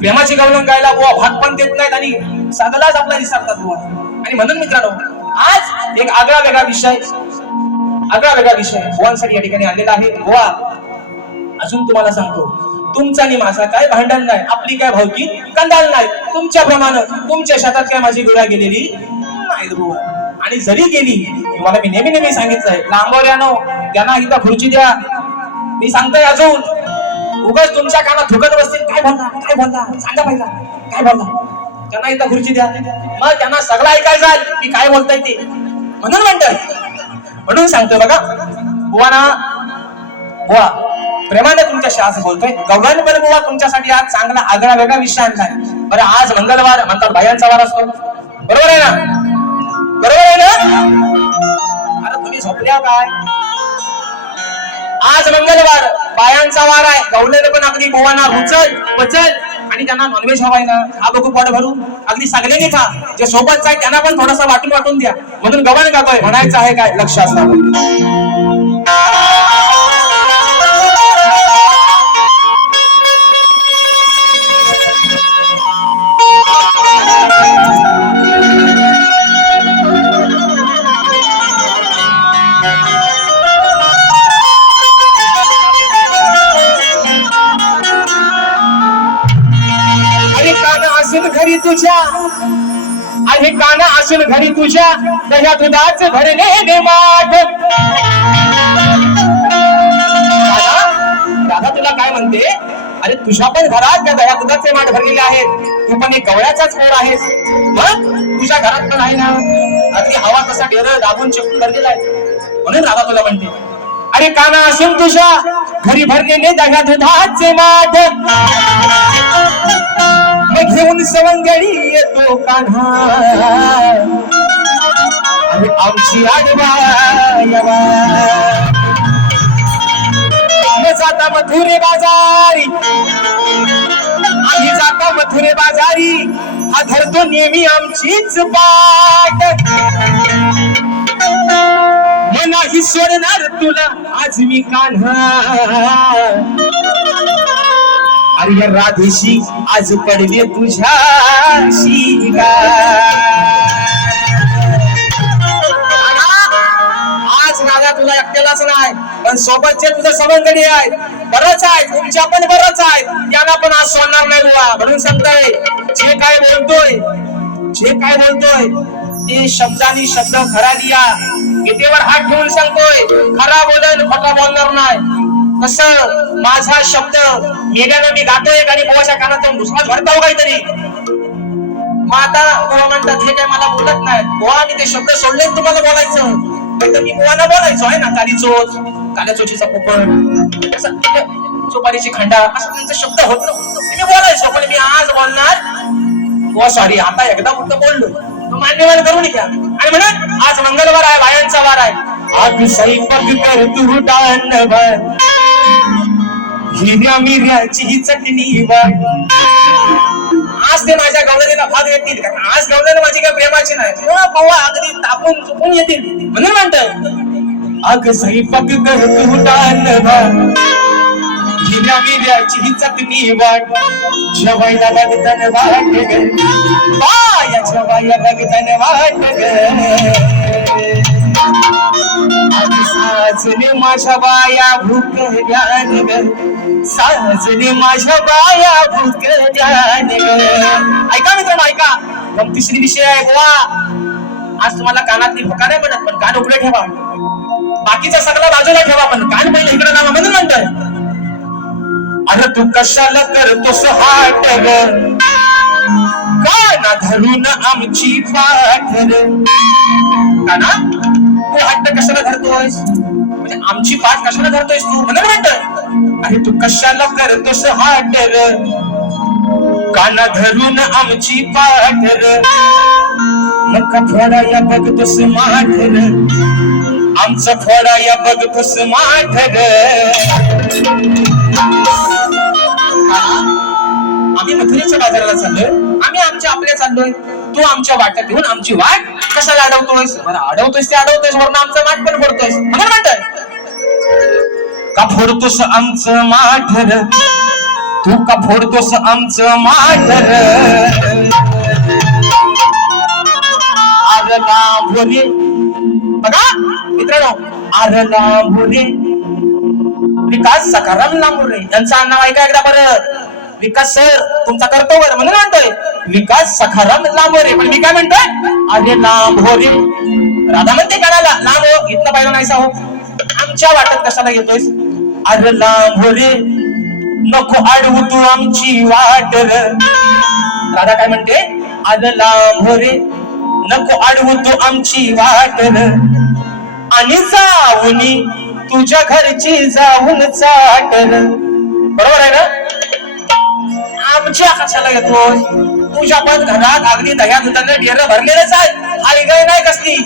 प्रेमाची गवलन गायला बुवा भाग पण देत नाहीत आणि सगळाच आपला विसरतात बुवा. आणि म्हणून मित्रांनो आज एक आगळा वेगळा विषय आगळा वेगळा विषय बुवांसाठी या ठिकाणी आणलेला आहे. बुवा अजून तुम्हाला सांगतो तुमचा आणि माझा काय भांडण नाही आपली काय भावकी कंदाल नाही. तुमच्या तुमच्याप्रमाणे तुमच्या शेतात काय माझी गोळ्या गेलेली नाही बुवा. आणि जरी गेली तुम्हाला मी नेहमी नेहमी सांगितलंय लांबवल्यानो त्यांना इथं खुर्ची द्या. मी सांगतोय अजून उगाच तुमच्या कानात थुकत बसतील. काय बोलला काय बोलला सांगा पहिला. काय बोलला त्यांना एकदा खुर्ची द्या. मग त्यांना सगळं ऐकायचं की काय बोलताय ते. म्हणून म्हणतोय. म्हणून सांगतोय बघा. बुवाना बुवा प्रेमाने तुमच्याशी आज बोलतोय. गौरवाने बुवा तुमच्यासाठी आज चांगला आगळा वेगळा विषय आणलाय. बरं आज मंगळवार म्हणतात बायांचा वार असतो. बरोबर आहे ना? बरोबर आहे ना? अरे तुम्ही झोपल्या काय? आज मंगळवार. बायांचा वार आहे. गवलेलं पण अगदी गोवाना रुचल पचल. आणि त्यांना नॉनव्हेज हवाय ना. हा बघू पोट भरून. अगदी सगळ्यांनी खा. जे सोबतच आहे त्यांना पण थोडासा वाटून वाटून द्या. म्हणून गव्हाण खातोय म्हणायचं आहे काय? लक्ष असणार कान असेल घरी तुझ्या. आणि कान असेल घरी तुझ्या. दह्या दुधाच भरले रे माठ दादा तुला काय म्हणते? अरे तुझ्या पण घरात त्या दह्या दुधाचे माठ भरलेले आहेत. तू पण एक गवळ्याचाच पोर आहेस. मग तुझ्या घरात पण आहे ना? अगदी हवा कसा ढेर दाबून चिपून भरलेला आहे. म्हणून दादा तुला म्हणते अरे काना असेल तुझ्या घरी भरलेले दह्या दुधाचे माठ मग घेऊन सवंगडी येतो कान्हा. आणि आमची आडवा जाता मथुरे बाजारी. आम्ही जाता मथुरे बाजारी. हा धरतो नेहमी आमचीच बाट मनाही सोडणार तुला आज मी कान्हा. अरे राधेशी आज पडले तुझ्याशी आज राधा तुला एकट्यालाच नाही पण सोबतचे तुझं सवंगडी आहे बरंच आहे तुमच्या पण बरंच आहे त्यांना पण आज सोडणार नाही बुवा म्हणून सांगताय जे काय बोलतोय जे काय बोलतोय ते शब्दानी शब्द खरा लिया गीतेवर हात ठेवून सांगतोय खरा बोलेल खोटा बोलणार नाही. कसं माझा शब्द मेघानं मी गातोय आणि बोवाच्या कानातून दुसरा भरताव हो काहीतरी. मग आता म्हणतात हे काय मला बोलत नाही बोवा मी ते शब्द सोडले तुम्हाला बोलायचं. नाही तर मी बुवाला बोलायचो आहे ना? काली चोच काल्या चोचीचा पोपट सुपारीची खंडा असं त्यांचा शब्द होत. मी बोलायचो पण मी आज बोलणार. बुवा सॉरी आता एकदा फक्त बोललो. तो मान्यवान करून घ्या. आणि म्हणत आज मंगळवार आहे बायांचा वार आहे. आग सैपक कर तू डानभर हिरव्या मिरव्याची ही चटणी आज ते माझ्या गवळणीला भाग येतील कारण आज गवळण माझी काय प्रेमाची नाही. तेव्हा अगदी तापून चुकून येतील. म्हणून म्हणत अग स्वयंपाक कर तू डानभर हिरव्या मिरव्याची ही चटणी वाट जेवायला बघताना वाट ग या जेवायला बघताना वाट ग साजने माझ्या बाया भूक ज्ञान साजने माझ्या बाया भूक ज्ञान ऐका मित्रांनो ऐका. गमतीश्री विषय आहे गोवा आज तुम्हाला कानातली भुका नाही पडत पण कान उघडे ठेवा. बाकीचा सगळा बाजूला ठेवा पण कान पहिले इकडे लावा म्हणून म्हणतोय. अरे तू कशाला करतोस हाट ग? काना धरून आमची पाठर काना? तू हाट करतोयस? म्हणजे आमची पाठ कशाला धरतोयस तू? म्हणून म्हणत अरे तू कशाला करतोस हाटर? काना धरून आमची पाठर फोडा या बघतोस माठर. फोडा या बघतोस माठर. आम्ही मथुरेच्या बाजाराला चाललोय? आम्ही आमच्या आपल्या चाललोय. तू आमच्या वाट्यात येऊन आमची वाट कशाला अडवतोयस? बरं अडवतोयस ते अडवतोयस वरून आमचं माठ पण फोडतोयस. म्हणून म्हणतोय का फोडतोस आमचं माठर तू का फोडतोस आमचं माठर आरला भोरे बघा मित्रांनो आरला भोरे विकास सखाराम लांबुरे यांचं नाव ऐका एकदा बरं विकास सर तुमचा कर्तव्य म्हणून म्हणतोय विकास सखाराम लांबोरे हो पण मी काय म्हणतोय? अरे लांब हो रे. राधा म्हणते कानाला लांब हो इथं पाहिलं नाही हो. आमच्या वाटत कशाला घेतोय अरे लांब हो रे. नको अडवू तू आमची वाट राधा काय म्हणते? अरे लांब हो रे. नको अडवू तू आमची वाट आणि जाऊनी तुझ्या घरची जाऊन चाटर बरोबर आहे ना? आमच्या कशाला येतोय तुझ्या पण घरात अगदी दह्या दुधाने डेर भरलेलेच आहे हा गाय नाही कसली?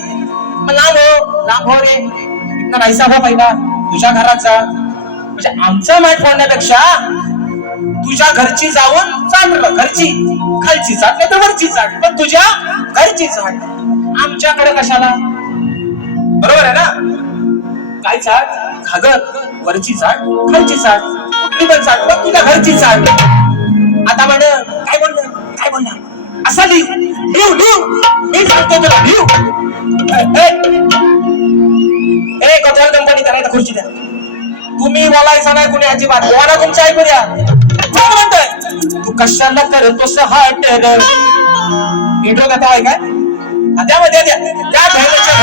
लांब हो लांब हो रे. इथं नाहीसा हो पहिला. तुझ्या घराचा. म्हणजे आमचा माठ फोडण्यापेक्षा तुझ्या घरची जाऊन चाट घरची. खालची चाट नाही तर वरची चाट पण तुझ्या घरची चाट आमच्याकडे कशाला? बरोबर आहे ना? काय चाट घागर. वरची चाट खालची चाट कुठली पण चाट पण तुझ्या घरची चाट आता म्हण काय बोलणार? काय बोलणार? असा लिव लिव लिहू. मी सांगतो तुला लिव ए कचरा कंपनी करायला खुर्ची द्या. तुम्ही बोलायचा नाही कुणी अजिबात. बोला तुमचं ऐकू द्या. काय म्हणतोय. तू कशाला करतो सहाट इंट्रो कथा आहे काय? त्यामध्ये द्या त्या द्या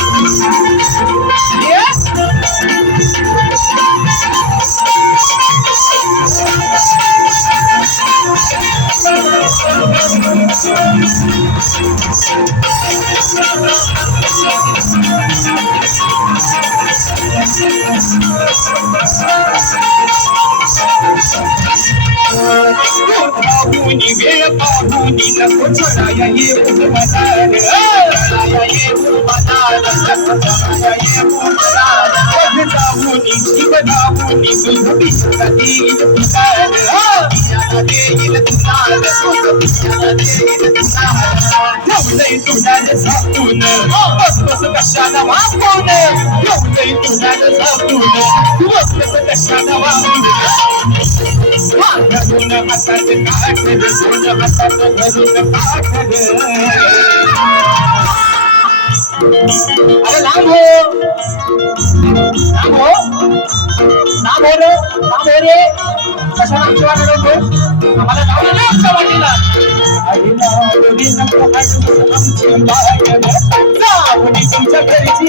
नको अडवू तू आमची वाटड लांबली तुझ्या घरची घागर जागर लांबली नको अडवू तू आमची वाटड लांबली तुझ्या घरची घागर जागर लांबली नको अडवू तू आमची वाटड लांबली तुझ्या घरची घागर जागर लांबली नको अडवू तू आमची वाटड लांबली तुझ्या घरची घागर जागर पाहुनी वेळ पाहुनी नको चढाया ये उमदार चढाया ये उमदार नको चढाया ये उमदार बघ जाऊनी जीव जाऊनी तुझ विश्वती तुकार पिण्याला देईल तुला पिण्याला देईल तुला ठेवलंय तुला झाकून बस बस कशाला वाकून ठेवलंय तुला झाकून बस बस कशाला वाकून घरून हातात काठ घरून हातात घरून काठ अरे लांब हो लांब हो लांब हो रे लांब हो रे कशाला आमची वाट अडवतो आम्हाला जाऊ दे ना आमच्या वाटेला जाऊनी तुमच्या घरची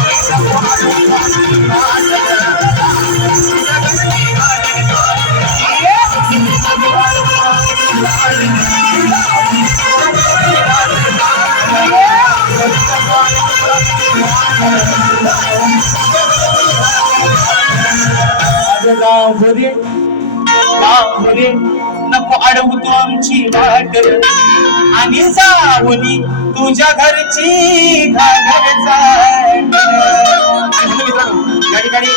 घागर जाऊनी नको आठवू नको आमची वाट. आणि जाऊनी तुझ्या घरची घागर जाय या ठिकाणी.